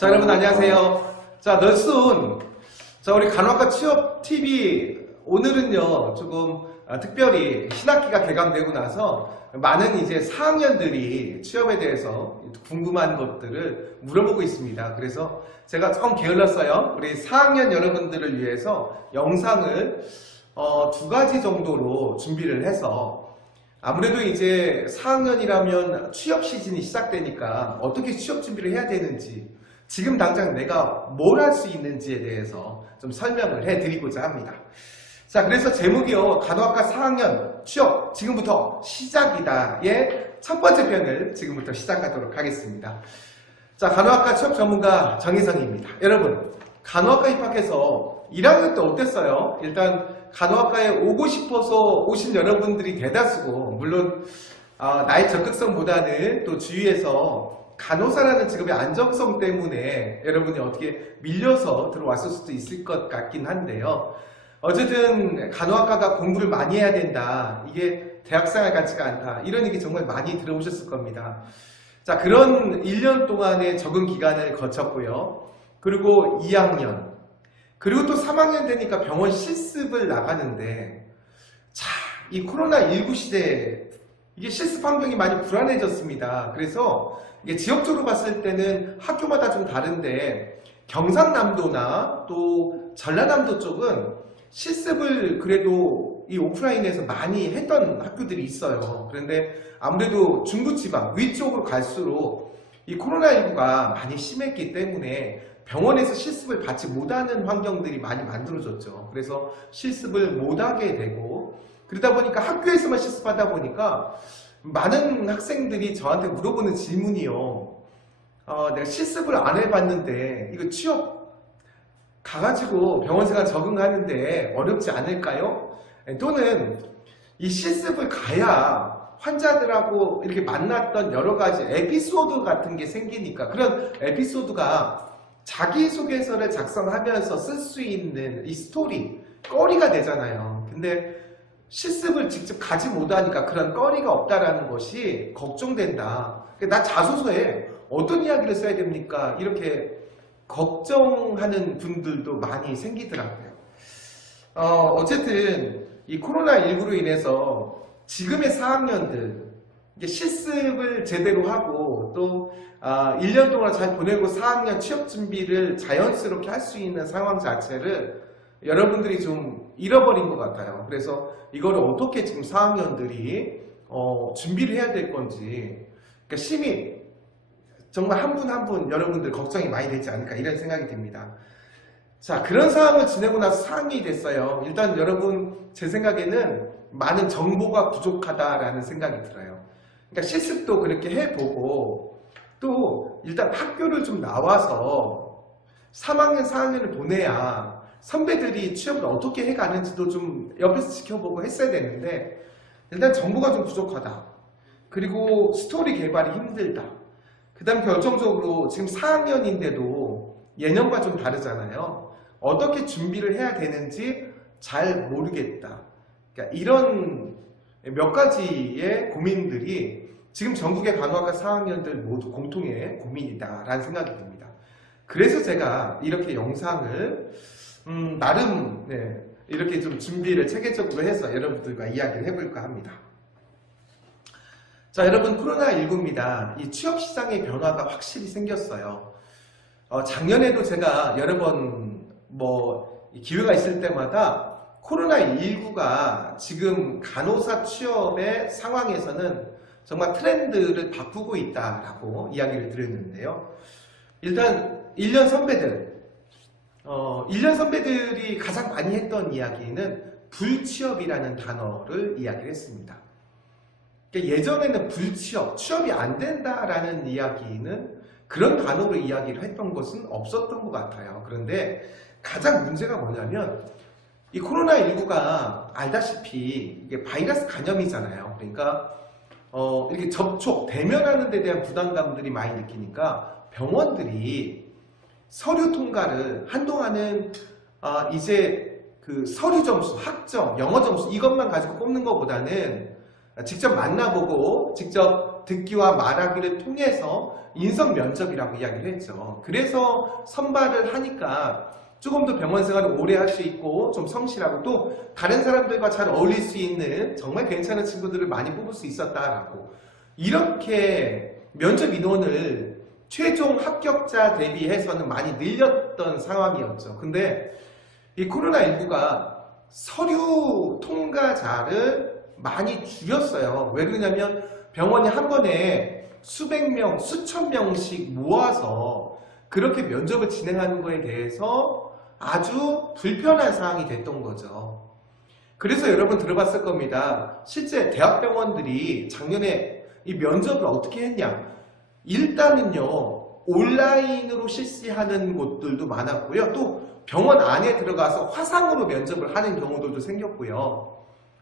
자, 여러분 안녕하세요. 자, 널순. 자, 우리 간호학과 취업 TV 오늘은요, 조금 아, 특별히 신학기가 개강되고 나서 많은 이제 4학년들이 취업에 대해서 궁금한 것들을 물어보고 있습니다. 그래서 제가 좀 게을렀어요. 우리 4학년 여러분들을 위해서 영상을 어, 두 가지 정도로 준비를 해서 아무래도 이제 4학년이라면 취업 시즌이 시작되니까 어떻게 취업 준비를 해야 되는지 지금 당장 내가 뭘 할 수 있는지에 대해서 좀 설명을 해드리고자 합니다. 자, 그래서 제목이요. 간호학과 4학년 취업 지금부터 시작이다의 첫 번째 편을 지금부터 시작하도록 하겠습니다. 자, 간호학과 취업 전문가 정희성입니다. 여러분, 간호학과 입학해서 1학년 때 어땠어요? 일단 간호학과에 오고 싶어서 오신 여러분들이 대다수고 물론 아, 나의 적극성보다는 또 주위에서 간호사라는 직업의 안정성 때문에 여러분이 어떻게 밀려서 들어왔을 수도 있을 것 같긴 한데요. 어쨌든 간호학과가 공부를 많이 해야 된다. 이게 대학생활 같지가 않다. 이런 얘기 정말 많이 들어보셨을 겁니다. 자, 그런 1년 동안의 적응 기간을 거쳤고요. 그리고 2학년. 그리고 또 3학년 되니까 병원 실습을 나가는데, 자, 이 코로나19 시대에 이게 실습 환경이 많이 불안해졌습니다. 그래서 이게 지역적으로 봤을 때는 학교마다 좀 다른데, 경상남도나 또 전라남도 쪽은 실습을 그래도 이 오프라인에서 많이 했던 학교들이 있어요. 그런데 아무래도 중부지방 위쪽으로 갈수록 이 코로나19가 많이 심했기 때문에 병원에서 실습을 받지 못하는 환경들이 많이 만들어졌죠. 그래서 실습을 못하게 되고 그러다 보니까 학교에서만 실습하다 보니까 많은 학생들이 저한테 물어보는 질문이요. 어, 내가 실습을 안 해봤는데 이거 취업 가가지고 병원 생활 적응하는데 어렵지 않을까요? 또는 이 실습을 가야 환자들하고 이렇게 만났던 여러 가지 에피소드 같은 게 생기니까 그런 에피소드가 자기소개서를 작성하면서 쓸 수 있는 이 스토리, 꺼리가 되잖아요. 근데 실습을 직접 가지 못하니까 그런 꺼리가 없다라는 것이 걱정된다. 나 자소서에 어떤 이야기를 써야 됩니까? 이렇게 걱정하는 분들도 많이 생기더라고요. 어, 어쨌든 이 코로나19로 인해서 지금의 4학년들 이게 실습을 제대로 하고 또 아, 1년 동안 잘 보내고 4학년 취업 준비를 자연스럽게 할 수 있는 상황 자체를 여러분들이 좀 잃어버린 것 같아요. 그래서 이거를 어떻게 지금 4학년들이 어, 준비를 해야 될 건지 그러니까 심히 정말 한 분 한분 여러분들 걱정이 많이 되지 않을까 이런 생각이 듭니다. 자, 그런 상황을 지내고 나서 상황이 됐어요. 일단 여러분 제 생각에는 많은 정보가 부족하다라는 생각이 들어요. 그러니까 실습도 그렇게 해보고 또 일단 학교를 좀 나와서 3학년, 4학년을 보내야 선배들이 취업을 어떻게 해가는지도 좀 옆에서 지켜보고 했어야 되는데 일단 정보가 좀 부족하다. 그리고 스토리 개발이 힘들다. 그 다음 결정적으로 지금 4학년인데도 예년과 좀 다르잖아요. 어떻게 준비를 해야 되는지 잘 모르겠다. 그러니까 이런 몇 가지의 고민들이 지금 전국의 간호학과 4학년들 모두 공통의 고민이다라는 생각이 듭니다. 그래서 제가 이렇게 영상을 음, 나름 네, 이렇게 좀 준비를 체계적으로 해서 여러분들과 이야기를 해볼까 합니다. 자, 여러분 코로나19입니다. 이 취업 시장의 변화가 확실히 생겼어요. 어, 작년에도 제가 여러 번 뭐 기회가 있을 때마다 코로나19가 지금 간호사 취업의 상황에서는 정말 트렌드를 바꾸고 있다라고 이야기를 드렸는데요. 일단 1년 선배들, 어, 1년 선배들이 가장 많이 했던 이야기는 불취업이라는 단어를 이야기를 했습니다. 그러니까 예전에는 불취업, 취업이 안 된다라는 이야기는 그런 단어로 이야기를 했던 것은 없었던 것 같아요. 그런데 가장 문제가 뭐냐면 이 코로나19가 알다시피 이게 바이러스 감염이잖아요. 그러니까 어, 이렇게 접촉, 대면하는 데 대한 부담감들이 많이 느끼니까 병원들이 서류 통과를 한동안은 아, 이제 그 서류 점수, 학점, 영어 점수 이것만 가지고 뽑는 것보다는 직접 만나보고 직접 듣기와 말하기를 통해서 인성 면접이라고 이야기를 했죠. 그래서 선발을 하니까 조금 더 병원 생활을 오래 할 수 있고 좀 성실하고 또 다른 사람들과 잘 어울릴 수 있는 정말 괜찮은 친구들을 많이 뽑을 수 있었다라고 이렇게 면접 인원을 최종 합격자 대비해서는 많이 늘렸던 상황이었죠. 근데 이 코로나19가 서류 통과자를 많이 줄였어요. 왜 그러냐면 병원이 한 번에 수백 명, 수천 명씩 모아서 그렇게 면접을 진행하는 거에 대해서 아주 불편한 상황이 됐던 거죠. 그래서 여러분 들어봤을 겁니다. 실제 대학병원들이 작년에 이 면접을 어떻게 했냐? 일단은요, 온라인으로 실시하는 곳들도 많았고요. 또 병원 안에 들어가서 화상으로 면접을 하는 경우들도 생겼고요.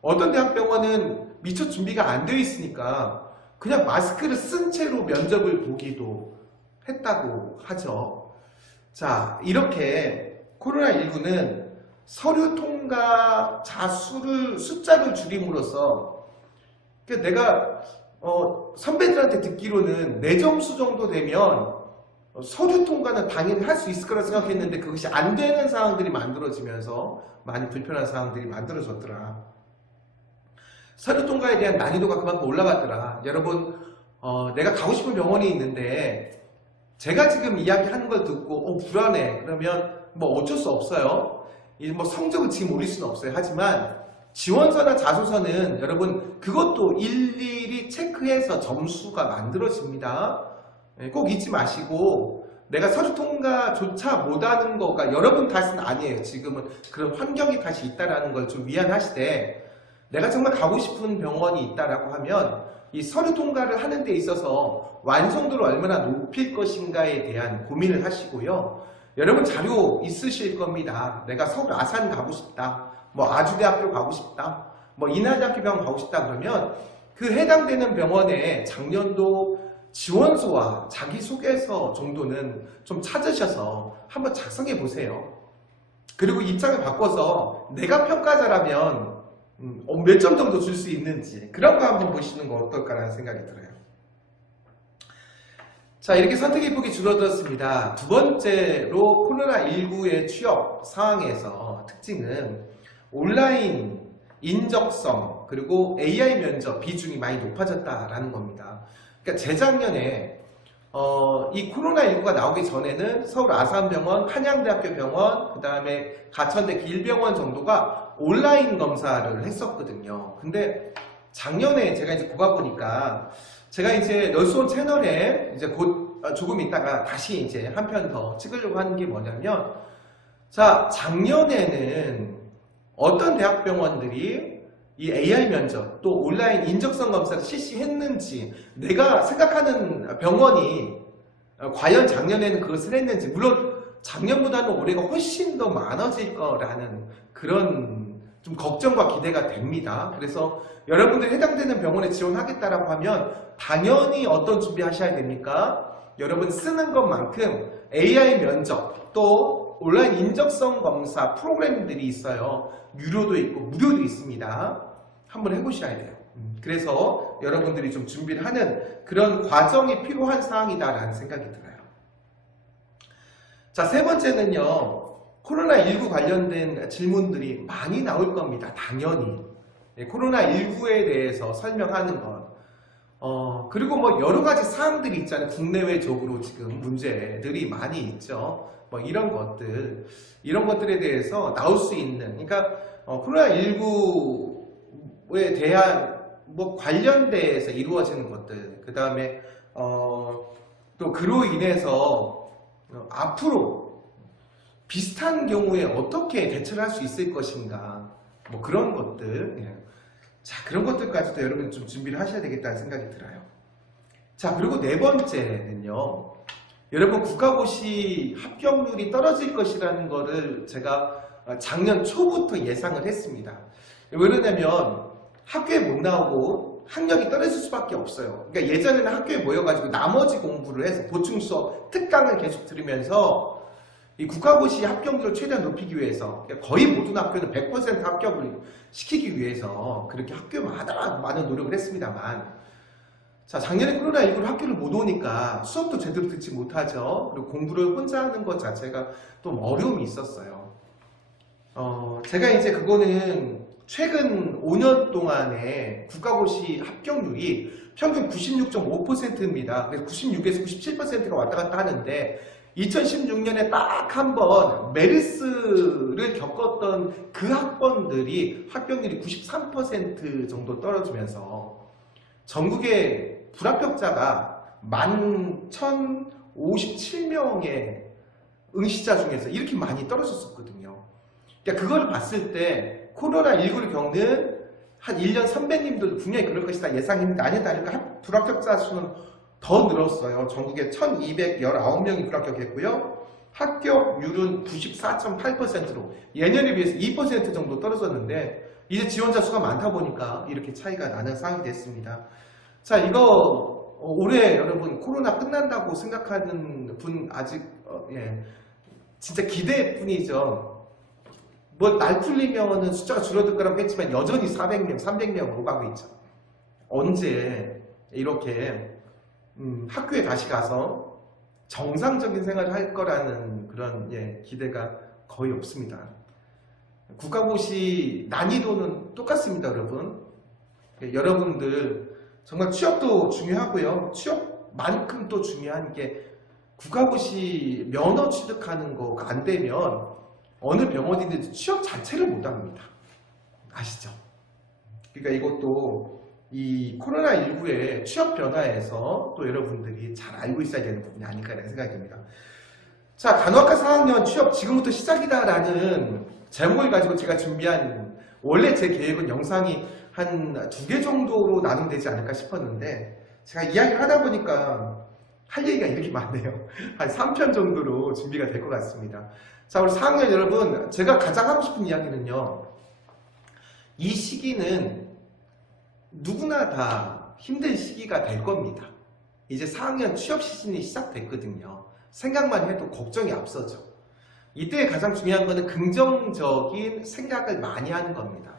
어떤 대학병원은 미처 준비가 안 되어 있으니까 그냥 마스크를 쓴 채로 면접을 보기도 했다고 하죠. 자, 이렇게 코로나19는 서류 통과 자 수를, 숫자를 줄임으로써 내가 어, 선배들한테 듣기로는 내 점수 정도 되면 어, 서류 통과는 당연히 할 수 있을 거라 생각했는데 그것이 안 되는 상황들이 만들어지면서 많이 불편한 상황들이 만들어졌더라. 서류 통과에 대한 난이도가 그만큼 올라갔더라. 여러분, 어, 내가 가고 싶은 병원이 있는데 제가 지금 이야기하는 걸 듣고 어, 불안해. 그러면 뭐 어쩔 수 없어요. 이뭐 성적을 지금 올릴 수는 없어요. 하지만 지원서나 자소서는 여러분 그것도 일일이 체크해서 점수가 만들어집니다. 예, 꼭 잊지 마시고 내가 서류 통과조차 못하는 거가 여러분 탓은 아니에요. 지금은 그런 환경이 다시 있다라는 걸 좀 위안하시되 내가 정말 가고 싶은 병원이 있다라고 하면 이 서류 통과를 하는 데 있어서 완성도를 얼마나 높일 것인가에 대한 고민을 하시고요. 여러분 자료 있으실 겁니다. 내가 서울 아산 가고 싶다. 뭐 아주대학교 가고 싶다. 뭐 인하대학교 병원 가고 싶다 그러면 그 해당되는 병원에 작년도 지원서와 자기소개서 정도는 좀 찾으셔서 한번 작성해 보세요. 그리고 입장을 바꿔서 내가 평가자라면 음, 몇점 정도 줄 수 있는지 그런 거 한번 보시는 거 어떨까라는 생각이 들어요. 자 이렇게 선택의 폭이 줄어들었습니다. 두 번째로 코로나19의 취업 상황에서 특징은 온라인 인적성 그리고 AI 면접 비중이 많이 높아졌다라는 겁니다. 그러니까 재작년에 어, 이 코로나19가 나오기 전에는 서울 아산병원, 한양대학교 병원, 그 다음에 가천대 길병원 정도가 온라인 검사를 했었거든요. 근데 작년에 제가 이제 보가 보니까 제가 이제 널스온 채널에 이제 곧 어, 조금 있다가 다시 이제 한 편 더 찍으려고 하는 게 뭐냐면 자 작년에는 어떤 대학병원들이 이 AI 면접 또 온라인 인적성 검사를 실시했는지 내가 생각하는 병원이 어, 과연 작년에는 그것을 했는지 물론 작년보다는 올해가 훨씬 더 많아질 거라는 그런 좀 걱정과 기대가 됩니다. 그래서 여러분들이 해당되는 병원에 지원하겠다라고 하면 당연히 어떤 준비하셔야 됩니까? 여러분 쓰는 것만큼 AI 면접 또 온라인 인적성 검사 프로그램들이 있어요. 유료도 있고 무료도 있습니다. 한번 해보셔야 돼요. 음, 그래서 여러분들이 좀 준비를 하는 그런 과정이 필요한 사항이다라는 생각이 들어요. 자, 세 번째는요. 코로나19 관련된 질문들이 많이 나올 겁니다. 당연히. 네, 코로나19에 대해서 설명하는 것. 어, 그리고 뭐 여러 가지 사항들이 있잖아요. 국내외적으로 지금 문제들이 많이 있죠. 뭐 이런 것들, 이런 것들에 대해서 나올 수 있는, 그러니까 어, 코로나 19에 대한 뭐 관련돼서 이루어지는 것들, 그 다음에 어, 또 그로 인해서 어, 앞으로 비슷한 경우에 어떻게 대처를 할 수 있을 것인가, 뭐 그런 것들, 예. 자 그런 것들까지도 여러분 좀 준비를 하셔야 되겠다는 생각이 들어요. 자 그리고 네 번째는요. 여러분 국가고시 합격률이 떨어질 것이라는 거를 제가 작년 초부터 예상을 했습니다. 왜 그러냐면 학교에 못 나오고 학력이 떨어질 수밖에 없어요. 그러니까 예전에는 학교에 모여가지고 나머지 공부를 해서 보충 수업, 특강을 계속 들으면서 이 국가고시 합격률을 최대한 높이기 위해서 그러니까 거의 모든 학교는 100% 합격을 시키기 위해서 그렇게 학교마다 많은 노력을 했습니다만 자 작년에 코로나 19로 학교를 못 오니까 수업도 제대로 듣지 못하죠. 그리고 공부를 혼자 하는 것 자체가 좀 어려움이 있었어요. 어, 제가 이제 그거는 최근 5년 동안의 국가고시 합격률이 평균 96.5%입니다. 그래서 96에서 97%가 왔다 갔다 하는데 2016년에 딱 한 번 메르스를 겪었던 그 학번들이 합격률이 93% 정도 떨어지면서 전국의 불합격자가 11,057명의 응시자 중에서 이렇게 많이 떨어졌었거든요. 그러니까 그걸 봤을 때 코로나19를 겪는 한 1년 선배님들도 분명히 그럴 것이다 예상했는데 아니 다를까 한- 불합격자 수는 더 늘었어요. 전국에 1219명이 불합격했고요. 합격률은 94.8%로 예년에 비해서 2% 정도 떨어졌는데 이제 지원자 수가 많다 보니까 이렇게 차이가 나는 상황이 됐습니다. 자 이거 어, 올해 여러분 코로나 끝난다고 생각하는 분 아직 어, 예 진짜 기대뿐이죠. 뭐 날 풀리면은 숫자가 줄어들 거라고 했지만 여전히 400명, 300명 오가고 있죠. 언제 이렇게 음, 학교에 다시 가서 정상적인 생활을 할 거라는 그런 예, 기대가 거의 없습니다. 국가고시 난이도는 똑같습니다, 여러분. 예, 여러분들 정말 취업도 중요하고요. 취업만큼 또 중요한 게 국가고시 면허 취득하는 거가 안 되면 어느 병원이든지 취업 자체를 못 합니다. 아시죠? 그러니까 이것도 이 코로나19의 취업 변화에서 또 여러분들이 잘 알고 있어야 되는 부분이 아닐까라는 생각이 듭니다. 자, 간호학과 4학년 취업 지금부터 시작이다라는 제목을 가지고 제가 준비한 원래 제 계획은 영상이 한 두 개 정도로 나눔되지 않을까 싶었는데 제가 이야기를 하다 보니까 할 얘기가 이렇게 많네요. 한 3편 정도로 준비가 될 것 같습니다. 자, 우리 4학년 여러분, 제가 가장 하고 싶은 이야기는요. 이 시기는 누구나 다 힘든 시기가 될 겁니다. 이제 4학년 취업 시즌이 시작됐거든요. 생각만 해도 걱정이 앞서죠. 이때 가장 중요한 거는 긍정적인 생각을 많이 하는 겁니다.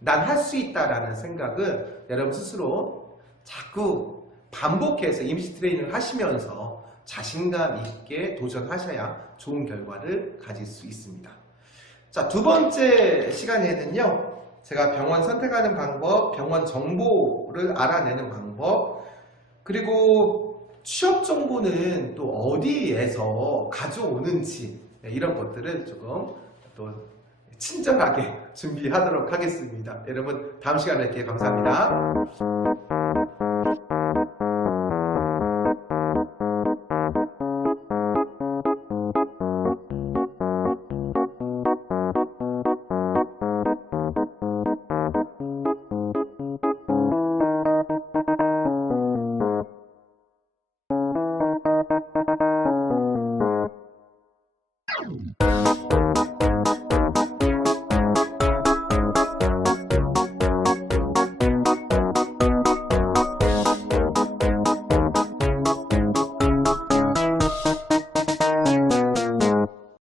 난 할 수 있다라는 생각을 여러분 스스로 자꾸 반복해서 임시 트레이닝을 하시면서 자신감 있게 도전하셔야 좋은 결과를 가질 수 있습니다. 자, 두 번째 시간에는요. 제가 병원 선택하는 방법, 병원 정보를 알아내는 방법, 그리고 취업 정보는 또 어디에서 가져오는지 네, 이런 것들을 조금 또 친절하게 준비하도록 하겠습니다. 여러분 다음 시간에 뵐게요. 감사합니다.